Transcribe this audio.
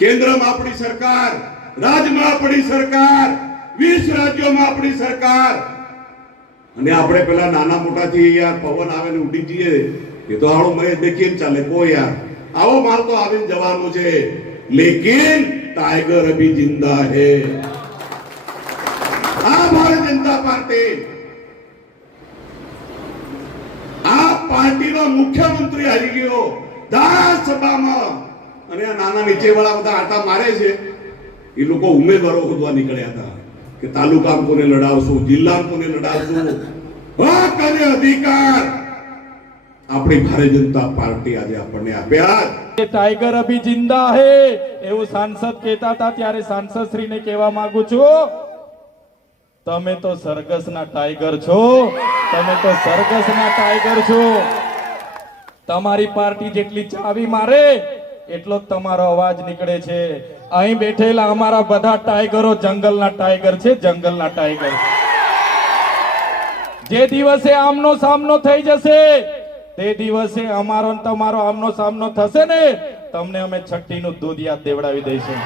કેન્દ્રમાં આપણી સરકાર, રાજ્યમાં આપણી સરકાર, 20 રાજ્યોમાં આપણી સરકાર, અને આપણે પેલા નાના મોટાથી યાર પવન આવે ને ઉડી જઈએ એ તો આળો મેં દેખીને ચાલે કોઈ યાર આવો માલ તો આવીને જવાનું છે, લેકિન टाइगर अभी जिंदा है। આ ભારતીય જનતા પાર્ટી, આ પાર્ટીનો મુખ્યમંત્રી હારી ગયો ધારાસભામાં, અને આ નાના નીચે વાળા બધા આટા મારે છે એ લોકો ઉમેદવારો ખોદવા નીકળ્યા હતા કે તાલુકા કોને લડાવશું, જિલ્લા કોને લડાવશું, હક અને અધિકાર આપણી ભારતીય જનતા પાર્ટી આજે આપણને આપ્યા। टाइगर अभी जिंदा है એવું સાંસદ કહેતા હતા ત્યારે સાંસદ શ્રીને કહેવા માંગુ છું, તમે તો સરગસના ટાઈગર છો, તમે તો સરગસના ટાઈગર છો। તમારી પાર્ટી જેટલી ચાવી મારે એટલો જ તમારો અવાજ નીકળે છે। અહીં બેઠેલા અમારા બધા ટાઈગરો જંગલના ટાઈગર છે, જંગલના ટાઈગર। જે દિવસે આમનો સામનો થઈ જશે તે દિવસે અમારો તમારો આમનો સામનો થશે ને, તમને અમે છઠ્ઠીનું દૂધ યાદ દેવડાવી દઈશું।